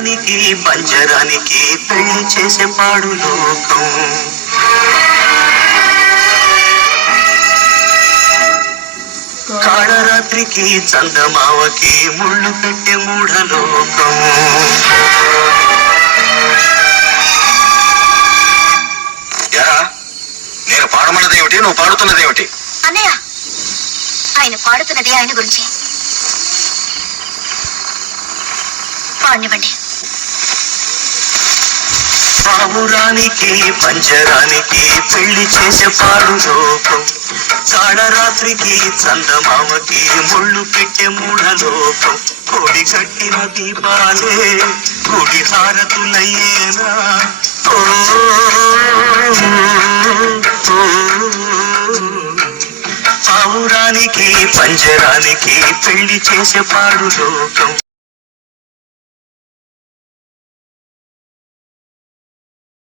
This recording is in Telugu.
పావురానికి పంజరానికి పెళ్లి చేసే పాడు లోకం. కాళరాత్రికి చందమావకి ముళ్ళు పెట్టే మూఢలోకం. నేను పాడమన్నదేమిటి, నువ్వు పాడుతున్నదేమిటి? అన్నయ్య, ఆయన పాడుతున్నది ఆయన గురించి. పాడినివ్వండి. పావురానికి పంజరానికి పెళ్లి చేసే పాడు లోకం. కాళరాత్రికి చందమావకి ముళ్ళు పెట్టే మూఢలోకం. కోడి కట్టిన దీపాలే గుడి హారతులయ్యేనా. పావురానికి పంజరానికి పెళ్లి చేసే పాడు లోకం.